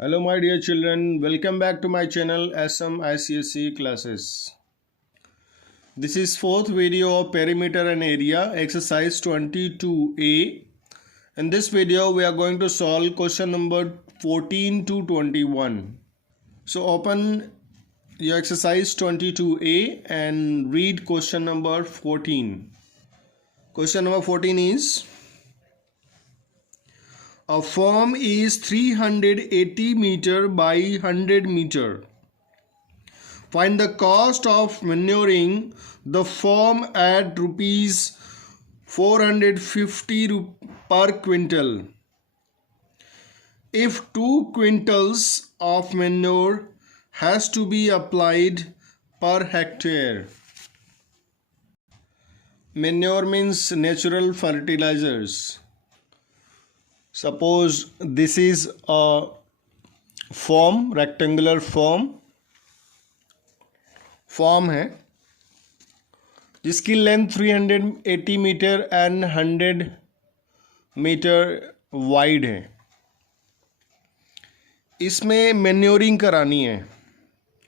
Hello my dear children, welcome back to my channel SM ICSE classes. This is fourth video of perimeter and area exercise 22A. In this video we are going to solve question number 14 to 21. So open your exercise 22A and read question number 14. Question number 14 is: a farm is 380 meter by 100 meter. Find the cost of manuring the farm at rupees 450 per quintal. If 2 quintals of manure has to be applied per hectare. Manure means natural fertilizers. Suppose this is a farm, rectangular farm है जिसकी length 380 metre and 100 metre wide है. इसमें manuring करानी है,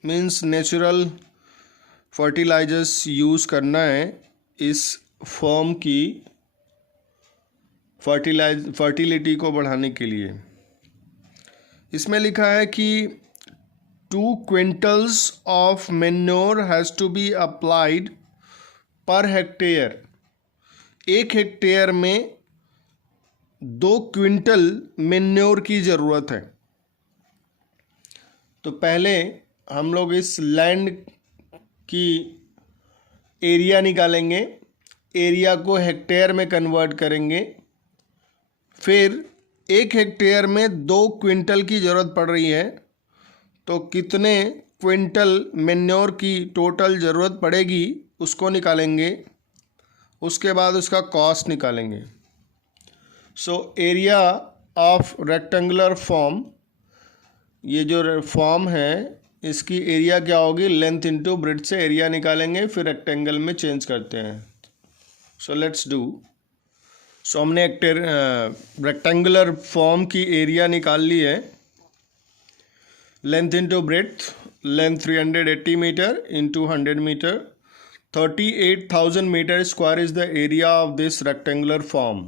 means natural fertilisers use करना है इस form की फर्टिलिटी को बढ़ाने के लिए. इसमें लिखा है कि 2 quintals of manure has to be applied per hectare. 1 hectare में 2 क्विंटल मैन्योर की ज़रूरत है. तो पहले हम लोग इस लैंड की एरिया निकालेंगे, एरिया को हेक्टेयर में कन्वर्ट करेंगे. फिर 1 हेक्टेयर में 2 क्विंटल की ज़रूरत पड़ रही है, तो कितने क्विंटल मैन्योर की टोटल ज़रूरत पड़ेगी उसको निकालेंगे. उसके बाद उसका कॉस्ट निकालेंगे. सो एरिया ऑफ रेक्टेंगुलर फॉर्म, ये जो फॉर्म है इसकी एरिया क्या होगी, लेंथ इंटू ब्रेड्थ से एरिया निकालेंगे, फिर रेक्टेंगल में चेंज करते हैं. So let's do. सो हमने एक रेक्टेंगुलर फॉर्म की एरिया निकाल ली है. Length into breadth, length 380 metre into 100 metre, 38,000 metre square is the area of this rectangular form.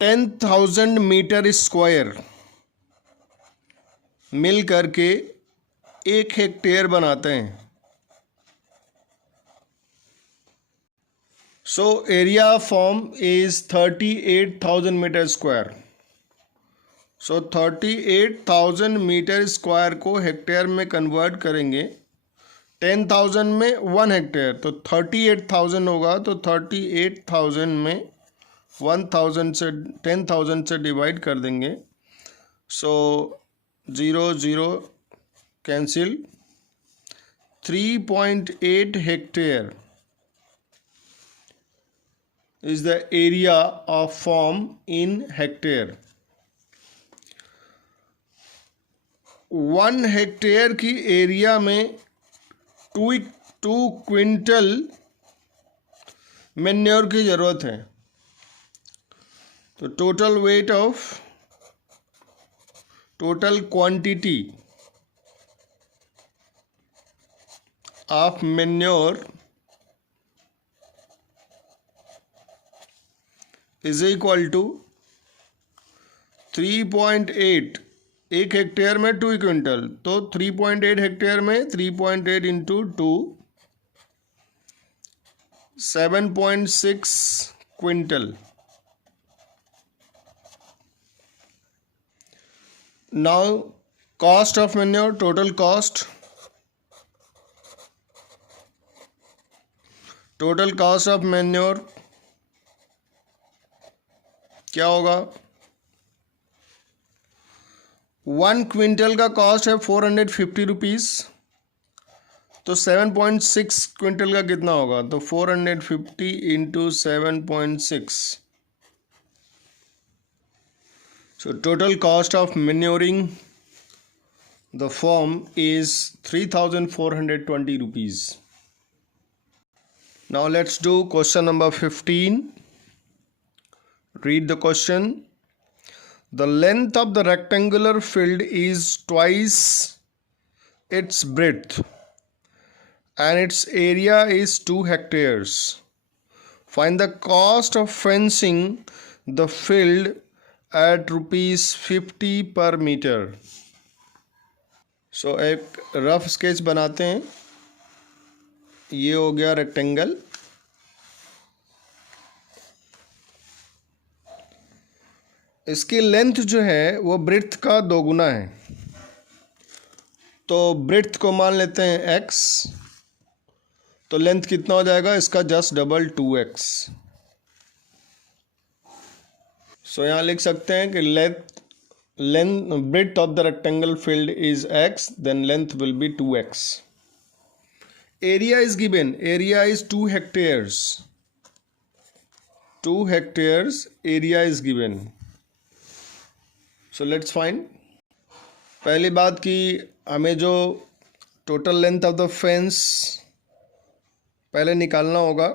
10,000 metre square मिल करके 1 हेक्टेयर बनाते हैं. So area of farm is 38,000 meter square. So 38,000 metre square को hectare में convert करेंगे. 10,000 में 1 hectare, तो 38,000 होगा. तो 38,000 में 1,000 से 10,000 से डिवाइड कर देंगे. So 0 0 cancel. 3.8 hectare is the area of farm in hectare. 1 hectare की एरिया में 2 क्विंटल मैन्योर की ज़रूरत है. तो total quantity of manure is equal to 3.8. 1 hectare में 2 क्विंटल, तो 3.8 हेक्टेयर में 3.8 into 2, 7.6 quintal. Now cost of manure, total cost of manure क्या होगा. 1 क्विंटल का कॉस्ट है 450 रुपीज़. तो 7.6 क्विंटल का कितना होगा, तो 450 into 7.6. So total cost of manuring the form is 3,420 rupees. Now let's do question number 15. Read the question. The length of the rectangular field is twice its breadth and its area is 2 hectares. Find the cost of fencing the field at ₹50 per meter. So एक rough sketch बनाते हैं. ये हो गया rectangle. इसकी length जो है वो ब्रेड्थ का 2 गुना है. तो ब्रेड्थ को मान लेते हैं x. तो लेंथ कितना हो जाएगा इसका? Just double 2x. सो यहाँ लिख सकते हैं कि length breadth of the rectangle field is x, then length will be 2x. Area is given. Area is 2 hectares. 2 hectares area is given. So let's find. पहली बात कि हमें जो total length of the fence पहले निकालना होगा.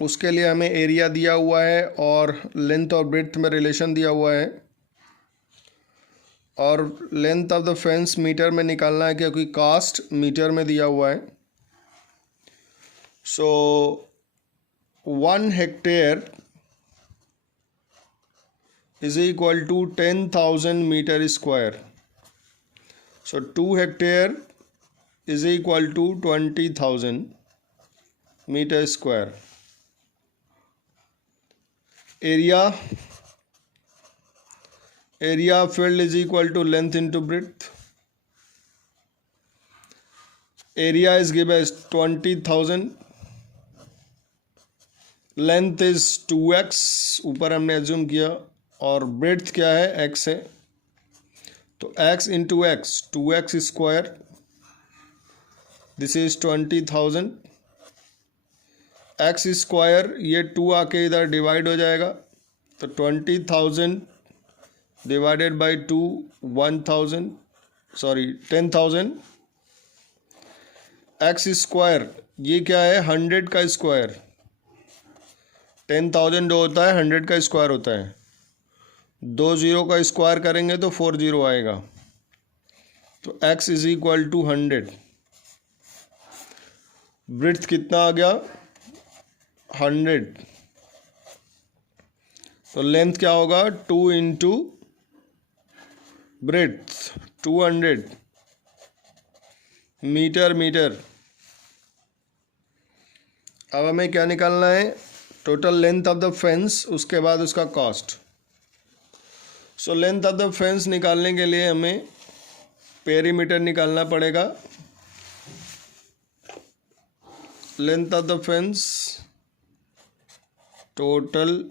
उसके लिए हमें एरिया दिया हुआ है और लेंथ और ब्रेड्थ में रिलेशन दिया हुआ है. और length of the fence metre में निकालना है क्योंकि कास्ट मीटर में दिया हुआ है. सो 1 hectare is equal to 10,000 meter square. So 2 hectare is equal to 20,000 meter square. Area field is equal to length into breadth. Area is given as 20,000. Length is 2x. ऊपर हमने assume किया. और breadth क्या है? x है. तो x into x 2x square. This is 20,000. x square ये 2 आके इधर डिवाइड हो जाएगा. तो 20,000 डिवाइडेड बाई 2 10,000. x स्क्वायर ये क्या है? 100 का स्क्वायर. 10,000 जो होता है 100 का स्क्वायर होता है. 2 0 का स्क्वायर करेंगे तो 4 0 आएगा. तो x is equal to 100. Breadth कितना आ गया? 100. तो लेंथ क्या होगा? 2 इंटू ब्रेड्थ 200 मीटर. अब हमें क्या निकालना है? Total length of the fence, उसके बाद उसका cost. So length of the fence निकालने के लिए हमें पेरीमीटर निकालना पड़ेगा. Length of the fence, total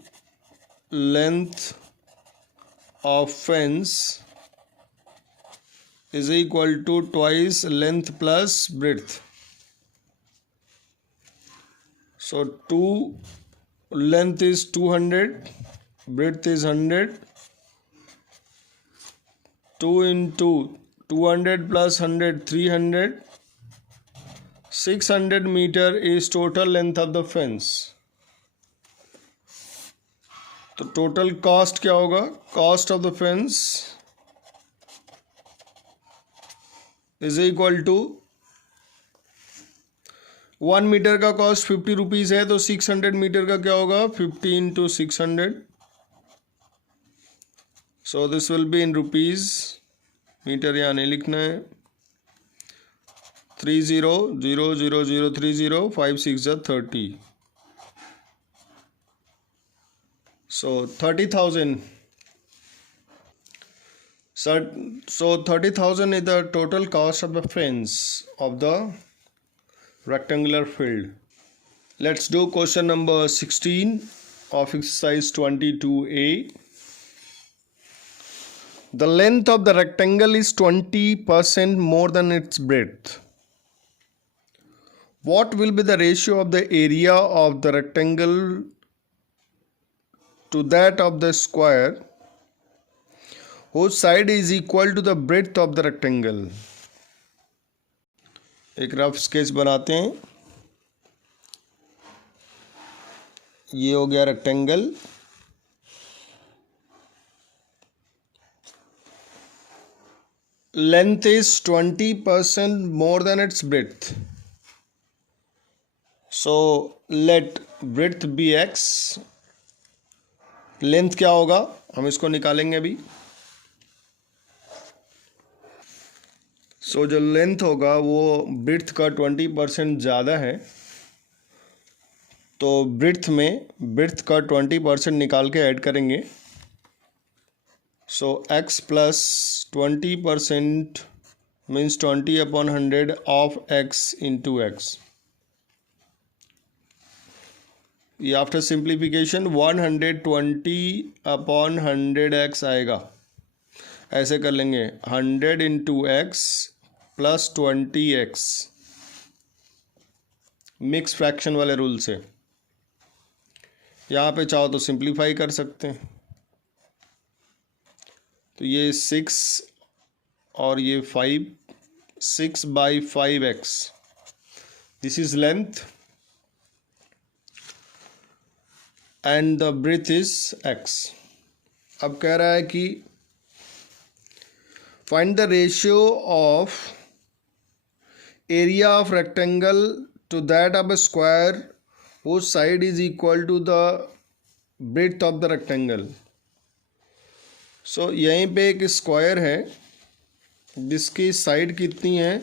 length of fence is equal to twice length plus breadth. So 2 length is 200, breadth is 100. 2 into 200 plus 100 300. 600 meter is total length of the fence. तो total cost क्या होगा? Cost of the fence is equal to 1 metre का cost 50 rupees है. तो 600 metre का क्या होगा? 50 into 600. So this will be in rupees. Metre यहाँ नहीं लिखना है. 30,000,030 5 6 30. So 30,000. So 30,000 is the total cost of the fence of the rectangular field. Let's do question number 16 of exercise 22A. The length of the rectangle is 20% more than its breadth. What will be the ratio of the area of the rectangle to that of the square whose side is equal to the breadth of the rectangle? एक rough sketch बनाते हैं. ये हो गया rectangle. length is 20% more than its breadth. So let breadth be x. Length क्या होगा हम इसको निकालेंगे अभी. सो जो लेंथ होगा वो ब्रेड्थ का 20% ज़्यादा है, तो ब्रेड्थ का 20% निकाल के ऐड करेंगे. सो x plus 20% means 20/100 of x into x. ये आफ्टर सिंप्लीफिकेशन 120/100x आएगा. ऐसे कर लेंगे 100 into x plus 20x, mix fraction वाले रूल से. यहाँ पे चाहो तो सिंप्लीफाई कर सकते हैं. तो ये 6 और ये 5, 6/5x. This is length and the breadth is x. अब कह रहा है कि find the ratio of area of rectangle to that of a square whose side is equal to the breadth of the rectangle. सो यहीं पे एक square है जिसकी साइड कितनी है,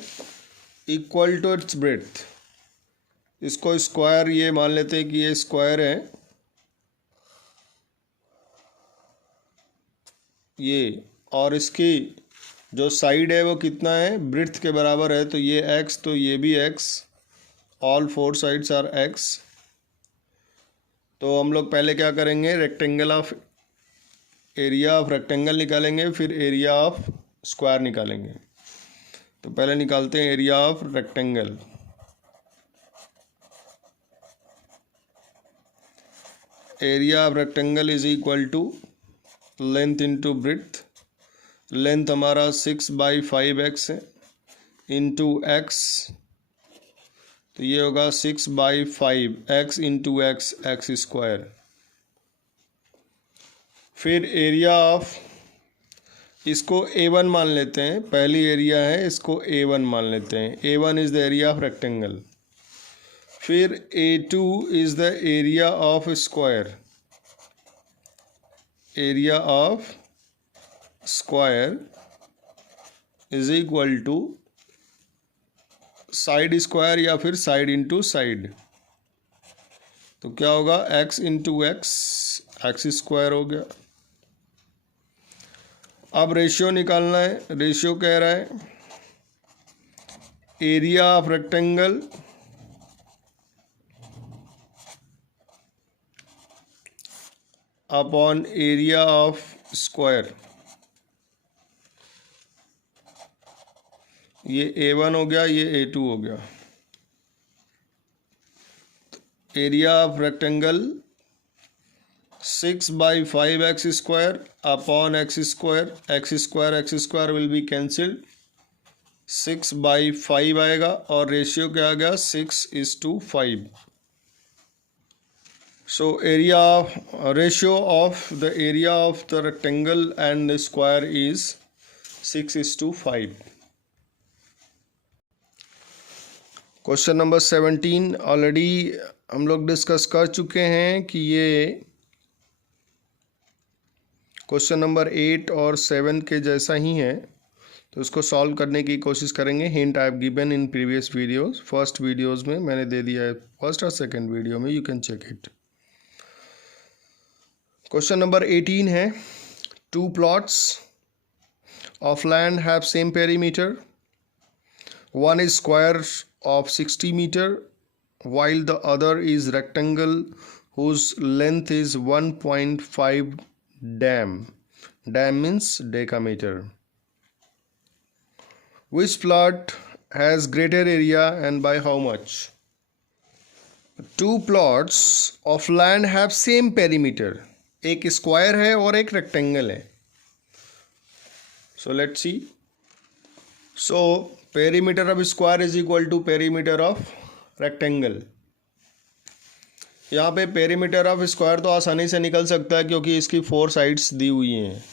इक्वल टू इट्स ब्रेड्थ. इसको स्क्वायर ये मान लेते हैं कि ये स्क्वायर है ये, और इसकी जो साइड है वो कितना है, ब्रेड्थ के बराबर है. तो ये x, तो ये भी x. All 4 sides are x. तो हम लोग पहले क्या करेंगे, rectangle of area of rectangle निकालेंगे, फिर एरिया ऑफ स्क्वायर निकालेंगे. तो पहले निकालते हैं area of rectangle. Area of rectangle is equal to length into breadth. Length हमारा 6/5x है इंटू एक्स. तो ये होगा 6/5x into x, x square. फिर एरिया ऑफ, इसको A1 मान लेते हैं, पहली एरिया है, इसको A1 मान लेते हैं. A1 is the area of rectangle. फिर A2 is the area of square. Area of square is equal to side square या फिर साइड इंटू साइड. तो क्या होगा, x into x, x square हो गया. अब रेशियो निकालना है. रेशियो कह रहा है area of rectangle upon area of square. ये A1 हो गया, ये A2 हो गया. Area of rectangle 6/5x square upon x square. X square will be cancelled. 6/5 आएगा और रेशियो क्या आ गया, 6:5. So ratio of the area of the rectangle and the square is 6:5. Question number 17 already हम लोग डिस्कस कर चुके हैं कि ये क्वेश्चन नंबर 8 और 7 के जैसा ही है. तो इसको सॉल्व करने की कोशिश करेंगे. Hint I have given in previous videos. First videos में मैंने दे दिया है, फर्स्ट और सेकंड वीडियो में, you can check it. Question number 18 है, 2 plots of land have same perimeter. One is square of 60 meter while the other is rectangle whose length is 1.5 dam. Dam means decameter. Which plot has greater area and by how much? 2 plots of land have same perimeter. एक square है और एक rectangle है. So let's see. So perimeter of square is equal to perimeter of rectangle. यहाँ पे perimeter of square तो आसानी से निकल सकता है क्योंकि इसकी 4 साइड्स दी हुई हैं.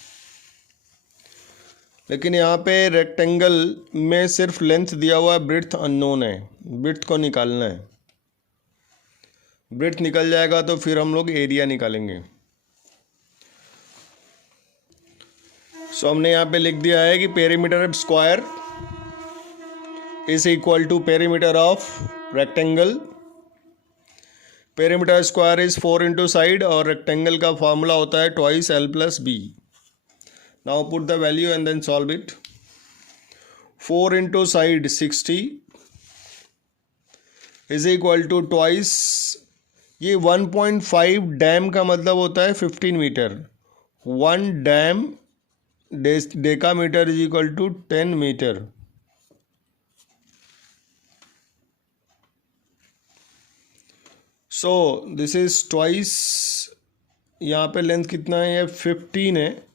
लेकिन यहाँ पे रेक्टेंगल में सिर्फ लेंथ दिया हुआ है, ब्रेड्थ अननोन है, ब्रेड्थ को निकालना है। ब्रेड्थ निकल जाएगा तो फिर हम लोग एरिया निकालेंगे। सो हमने यहाँ पे लिख दिया है कि perimeter square is equal to perimeter of rectangle. Perimeter square is 4 into side और रेक्टेंगल का फॉर्मूला होता है twice L plus B. Now put the value and then solve it. 4 into side 60 is equal to twice, ये 1.5 dam का मतलब होता है 15 metre. 1 dam decametre is equal to 10 metre. So this is twice, यहाँ पे length कितना है, ये 15 है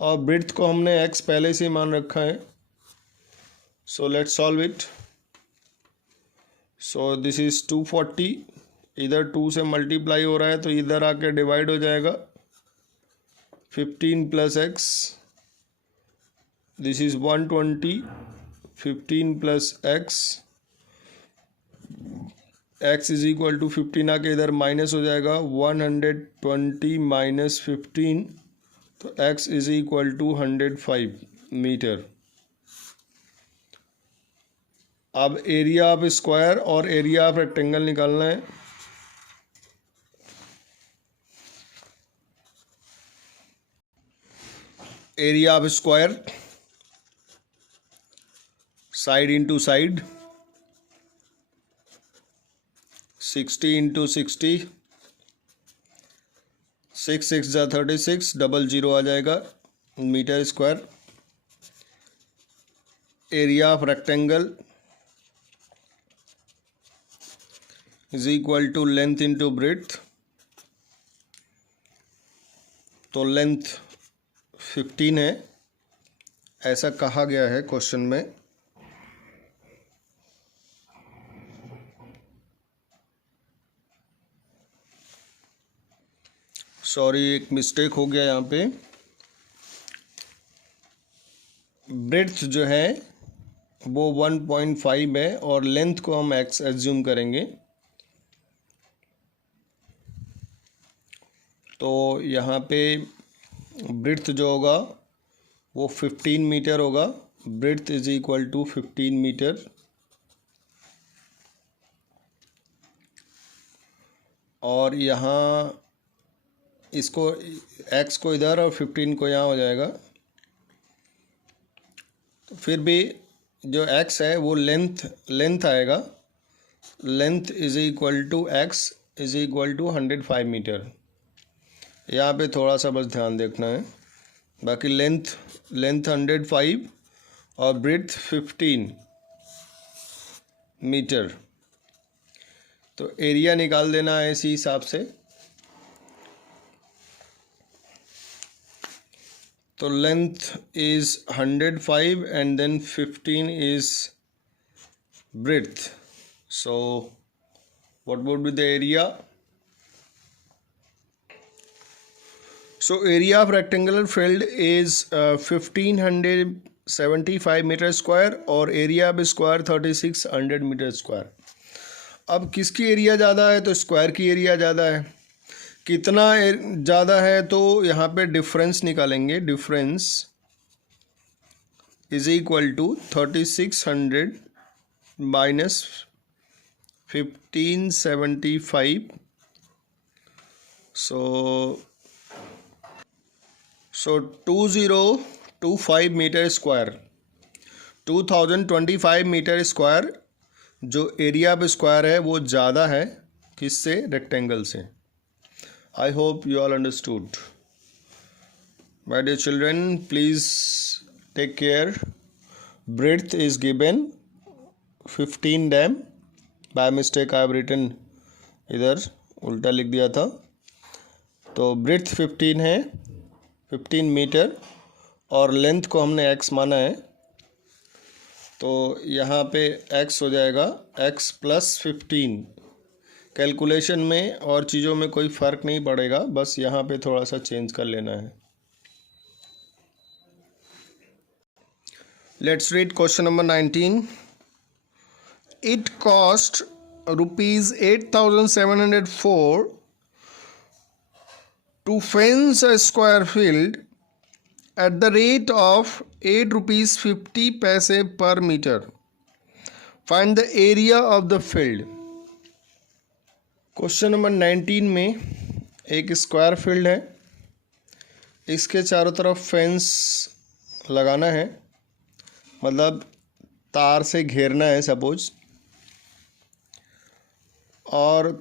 और ब्रेड्थ को हमने x पहले से मान रखा है। So let's solve it. So this is 240, इधर 2 से मल्टीप्लाई हो रहा है तो इधर आके डिवाइड हो जाएगा। 15 plus x, this is 120, 15 plus x is equal to 15 आके इधर माइनस हो जाएगा। 120 माइनस 15 तो x is equal to 105 metre. अब एरिया ऑफ स्क्वायर और एरिया ऑफ रेक्टेंगल निकालना है। Area of square, side into side, 60 into 60, 6 6 जा 36, डबल जीरो आ जाएगा metre square. Area of rectangle is equal to length into breadth. तो length 15 है, ऐसा कहा गया है क्वेश्चन में। सॉरी, एक मिस्टेक हो गया यहाँ पे। ब्रेड्थ जो है वो 1.5 है और लेंथ को हम x एज्यूम करेंगे। तो यहाँ पे ब्रेड्थ जो होगा वो 15 मीटर होगा। Breadth is equal to 15 metre और यहाँ इसको x को इधर और 15 को यहाँ हो जाएगा। तो फिर भी जो x है वो लेंथ आएगा। Length is equal to x is equal to 105 metre. यहाँ पे थोड़ा सा बस ध्यान देखना है। बाकी लेंथ 105 और ब्रेड्थ 15 मीटर। तो एरिया निकाल देना है इसी हिसाब से। तो length is 105 and then 15 is breadth. So what would be the area? So area of rectangular field is 1575 metre square और area of square 3600 metre square. अब किसकी एरिया ज़्यादा है? तो स्क्वायर की एरिया ज़्यादा है। कितना ज़्यादा है तो यहाँ पे डिफरेंस निकालेंगे। Difference is equal to 3600 minus 1575। So 2025 metre square, 2025 metre square जो एरिया ऑफ स्क्वायर है वो ज़्यादा है किससे? रेक्टेंगल से। I hope you all understood. My dear children, please take care. Breadth is given 15 dam. By mistake I have written इधर उल्टा लिख दिया था। तो breadth 15 है, 15 मीटर और लेंथ को हमने x माना है। तो यहाँ पे x हो जाएगा x प्लस 15। कैलकुलेशन में और चीज़ों में कोई फ़र्क नहीं पड़ेगा, बस यहाँ पे थोड़ा सा चेंज कर लेना है। Let's read question number 19. It cost rupees 8,704 to fence a square field at the rate of 8 rupees 50 paise per meter. Find the area of the field. Question number 19 में एक स्क्वायर फील्ड है, इसके चारों तरफ fence लगाना है, मतलब तार से घेरना है सपोज, और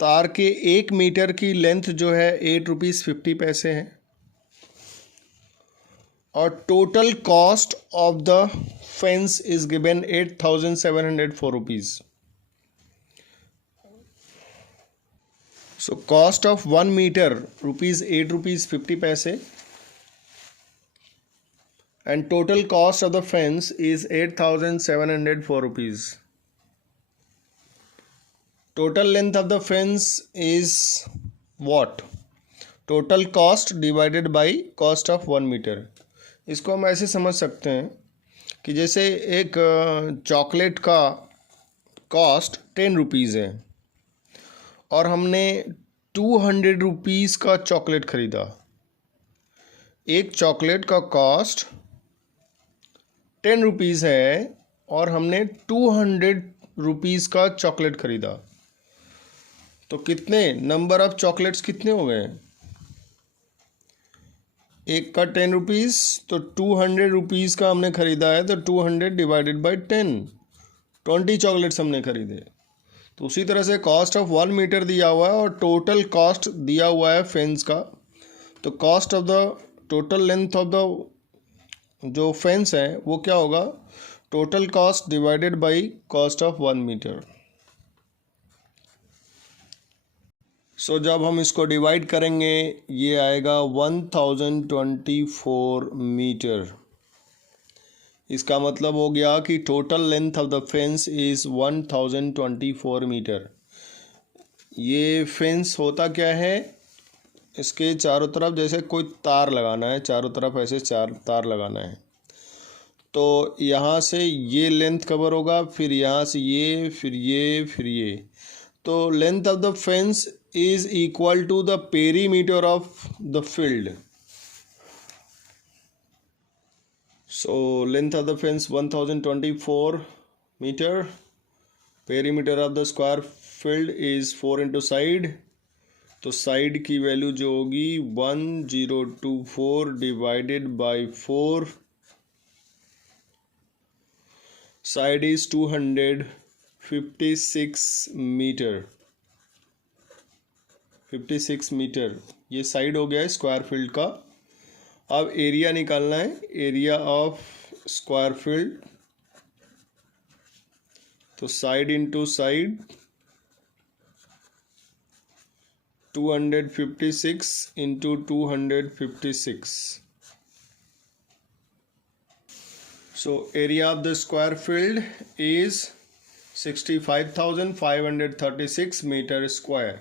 तार के 1 मीटर की लेंथ जो है 8 रुपीज़ 50 पैसे है, और total cost of the fence is given 8,704 rupees. So cost of 1 meter rupees 8 rupees 50 paise, and total cost of the fence is 8,704 rupees. Total length of the fence is what? Total cost divided by cost of 1 meter. इसको हम ऐसे समझ सकते हैं कि जैसे एक chocolate का कॉस्ट 10 रुपीज़ है और हमने 200 रुपीज़ का चॉकलेट ख़रीदा. एक चॉकलेट का कॉस्ट 10 रुपीज़ है और हमने 200 रुपीज़ का चॉकलेट ख़रीदा. तो कितने नंबर ऑफ़ चॉकलेट्स कितने हो गए? एक का 10 रुपीज़, तो 200 रुपीज़ का हमने ख़रीदा है, तो 200 डिवाइडेड बाई 20 चॉकलेट्स हमने ख़रीदे. तो उसी तरह से कॉस्ट ऑफ 1 मीटर दिया हुआ है और टोटल कॉस्ट दिया हुआ है फेंस का. तो cost of the total length of the जो फेंस है वो क्या होगा? Total cost divided by cost of 1 metre. So जब हम इसको डिवाइड करेंगे ये आएगा 1024 मीटर. इसका मतलब हो गया कि total length of the fence is 1024 metre. ये फेंस होता क्या है? इसके चारों तरफ जैसे कोई तार लगाना है, चारों तरफ ऐसे 4 तार लगाना है. तो यहाँ से ये लेंथ कवर होगा, फिर यहाँ से ये, फिर ये, फिर ये. तो length of the fence is equal to the perimeter of the field. So length of the fence 1024 meter. Perimeter of the square field is 4 into side. तो साइड की वैल्यू जो होगी 1024 divided by 4. Side is 256 metre. 56 metre ये side हो गया है square field का. अब एरिया निकालना है, एरिया ऑफ स्क्वायर फील्ड. तो side into side 256 into 256. So area of the square field is 65,536 metre square.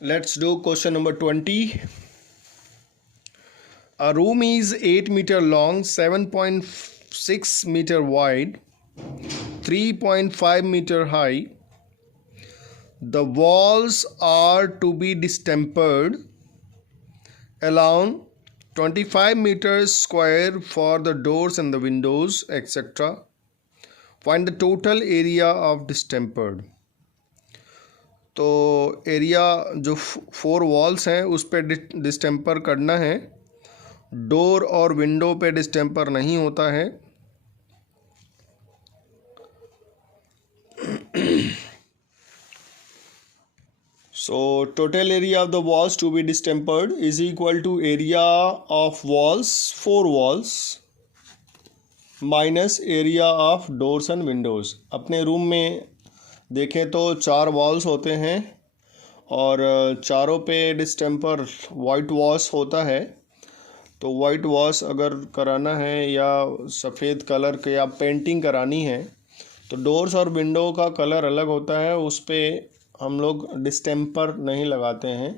Let's do question number 20. A room is 8 meter long, 7.6 meter wide, 3.5 meter high. The walls are to be distempered along 25 meters square for the doors and the windows, etc. Find the total area of distempered. तो area जो 4 walls हैं उस पर distemper करना है. Door और window पे distemper नहीं होता है. So total area of the walls to be distempered is equal to area of walls 4 walls minus area of doors and windows. अपने रूम में देखें तो 4 वॉल्स होते हैं और चारों पे डिस्टेम्पर वाइट वॉश होता है. तो वाइट वॉश अगर कराना है या सफ़ेद कलर के या पेंटिंग करानी है तो डोर्स और विंडो का कलर अलग होता है, उस पर हम लोग डिस्टेम्पर नहीं लगाते हैं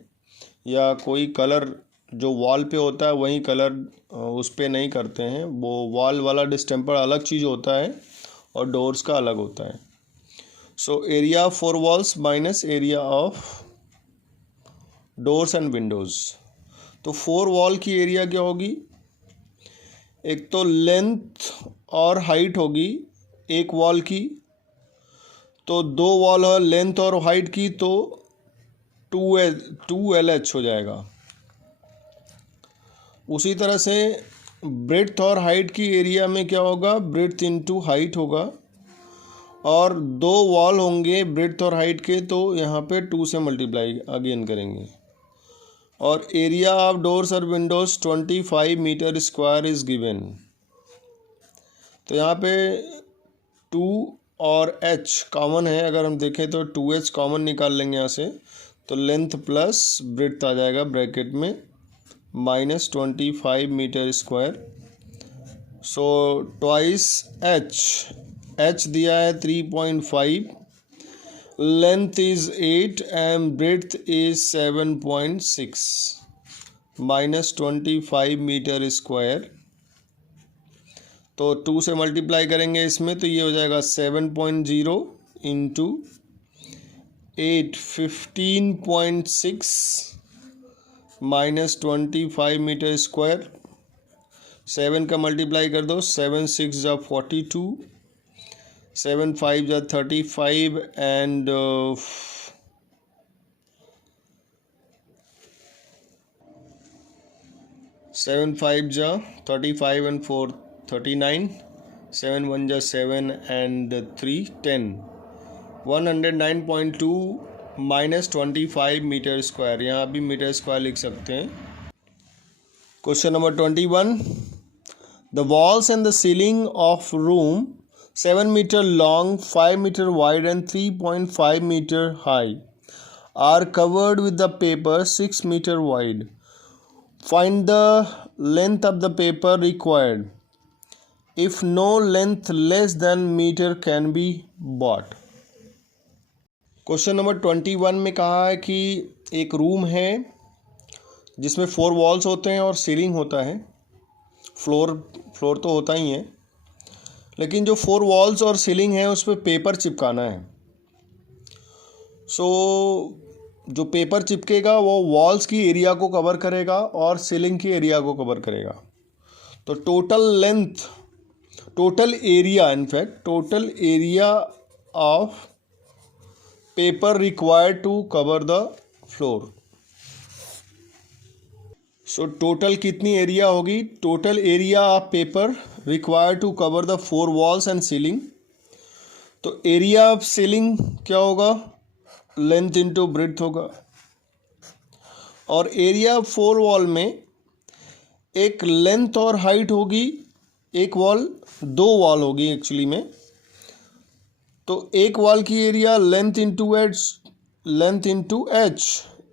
या कोई कलर जो वॉल पे होता है वही कलर उस पे नहीं करते हैं, वो वॉल वाला डिस्टेम्पर अलग चीज़ होता है और डोर्स का अलग होता है। सो area of 4 walls minus area of doors and Windows. तो 4 वॉल की एरिया क्या होगी, एक तो लेंथ और हाइट होगी एक वॉल की, तो 2 वॉल है लेंथ और हाइट की, तो 2LH हो जाएगा। उसी तरह से ब्रेड्थ और हाइट की एरिया में क्या होगा, ब्रेड्थ इंटू हाइट होगा, और 2 वॉल होंगे ब्रेड्थ और हाइट के, तो यहाँ पे 2 से मल्टीप्लाई अगेन करेंगे। और एरिया ऑफ डोर्स और windows 25 metre square is given. तो यहाँ पे 2 और H कॉमन है, अगर हम देखें तो 2H कॉमन निकाल लेंगे यहाँ से, तो लेंथ प्लस ब्रेड्थ आ जाएगा ब्रैकेट में minus 25 metre square. So twice H दिया है 3.5, length is 8 and breadth is 7.6 minus 25 metre square. तो 2 से मल्टीप्लाई करेंगे इसमें, तो ये हो जाएगा 7.0 इंटू 8 15.6 माइनस 25 मीटर स्क्वायर। 7 का मल्टीप्लाई कर दो, 7 6 जा 42, 7 5 जा 35 एंड 7 5 जा 35 एंड 4 39, 7 1 जा 7 एंड 3 10, 109.2 माइनस 25 मीटर स्क्वायर। यहाँ भी मीटर स्क्वायर लिख सकते हैं। Question number 21, the walls and the ceiling of room 7 meter long, 5 meter wide and 3.5 meter high are covered with the paper 6 meter wide. Find the length of the paper required if no length less than meter can be bought. Question number 21 में कहा है कि एक room है जिसमें 4 walls होते हैं और सीलिंग होता है, फ्लोर तो होता ही है, लेकिन जो 4 वॉल्स और सीलिंग है उस पर पेपर चिपकाना है। सो जो पेपर चिपकेगा वो वॉल्स की एरिया को कवर करेगा और सीलिंग की एरिया को कवर करेगा। तो total area of paper required to cover the floor. So total कितनी एरिया होगी, total area of paper required to cover the 4 walls and ceiling. तो एरिया ऑफ सीलिंग क्या होगा, लेंथ इंटू ब्रेड्थ होगा, और एरिया ऑफ 4 वॉल में एक length और हाइट होगी, एक वॉल 2 वॉल होगी एक्चुअली में, तो एक वॉल की एरिया लेंथ इंटू एच,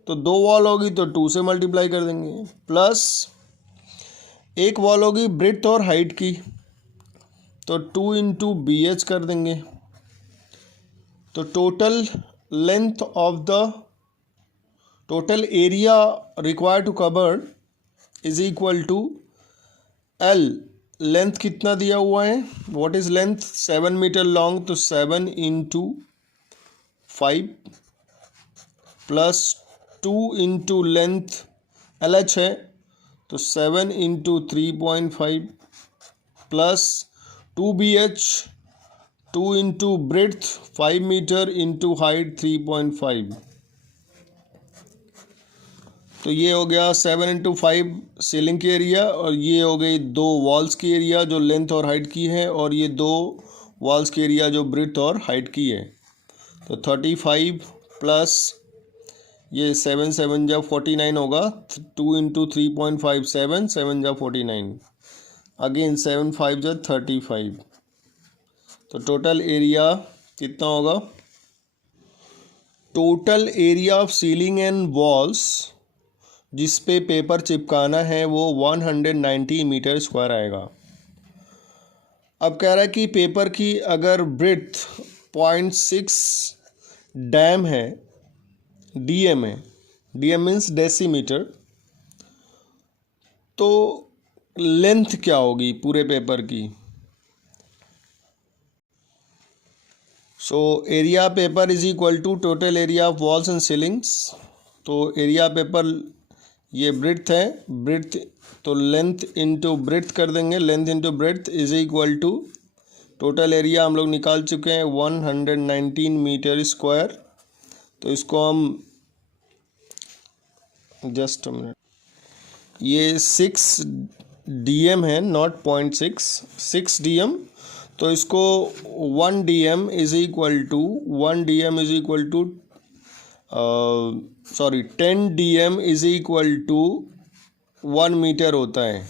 तो 2 वॉल होगी तो 2 से मल्टीप्लाई कर देंगे, प्लस एक वॉल होगी ब्रेड्थ और हाइट की, तो 2 इंटू BH कर देंगे। तो total area required to cover is equal to L, length कितना दिया हुआ है, what is length, 7 metre long, तो 7 into 5 plus 2 into length LH है, तो 7 into 3.5 plus 2BH, 2 into breadth 5 metre into height 3.5। तो ये हो गया 7 इंटू 5 सीलिंग की एरिया, और ये हो गई 2 वॉल्स की एरिया जो लेंथ और हाइट की है, और ये 2 वॉल्स की एरिया जो ब्रेड्थ और हाइट की है। तो 35 प्लस ये 7 7 जा 49 होगा, 2 इंटू 3.5 7 जा 49, अगेन 7 5 जा 35। तो टोटल एरिया कितना होगा, total area of ceiling and walls जिस पे पेपर चिपकाना है वो 190 मीटर स्क्वायर आएगा। अब कह रहा है कि पेपर की अगर ब्रेड्थ 0.6 डैम है, DM है, DM मीन्स डेसीमीटर, तो लेंथ क्या होगी पूरे पेपर की? So area paper is equal to total area of walls and ceilings. तो एरिया पेपर ये ब्रेड्थ है, ब्रेड्थ तो लेंथ इंटू ब्रेड्थ कर देंगे, length into breadth is equal to total area हम लोग निकाल चुके हैं 119 मीटर स्क्वायर। तो इसको हम जस्ट मिनट, ये 6 DM है, नॉट 0.6 6 DM। तो इसको 1 DM is equal to 1 DM is equal to sorry 10 DM is equal to 1 metre होता है।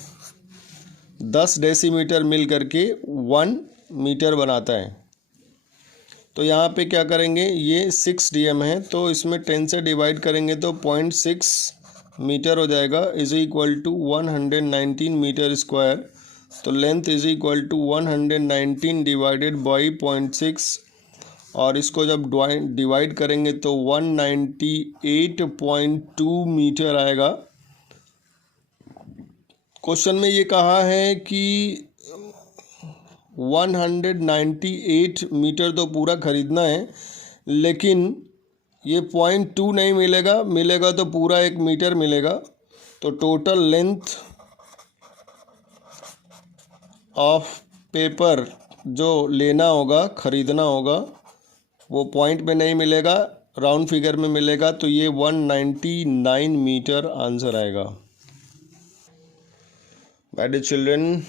10 डेसीमीटर मिल करके 1 मीटर बनाता है। तो यहाँ पे क्या करेंगे, ये 6 DM है तो इसमें 10 से डिवाइड करेंगे तो 0.6 मीटर हो जाएगा, is equal to 119 metre square. तो length is equal to 119 divided by 0.6, और इसको जब डिवाइड करेंगे तो 198.2 मीटर आएगा। क्वेश्चन में ये कहा है कि 198 मीटर तो पूरा खरीदना है, लेकिन ये 0.2 नहीं मिलेगा, मिलेगा तो पूरा 1 मीटर मिलेगा। तो टोटल लेंथ ऑफ पेपर जो लेना होगा, खरीदना होगा, वो पॉइंट में नहीं मिलेगा, राउंड फिगर में मिलेगा। तो ये 199 मीटर आंसर आएगा। My dear children,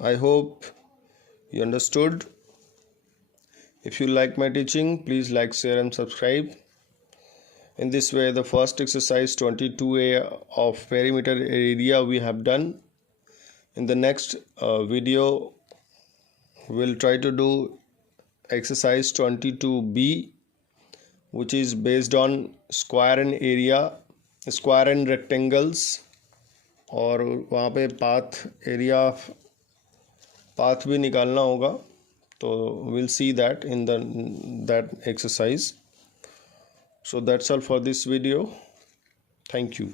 I hope you understood. If you like my teaching, please like, share and subscribe. In this way, the first exercise 22A of perimeter area we have done. In the next video, we'll try to do exercise 22B, which is based on square and area, square and rectangles, और वहाँ पे path भी निकालना होगा। तो we'll see that in that exercise. So that's all for this video. Thank you.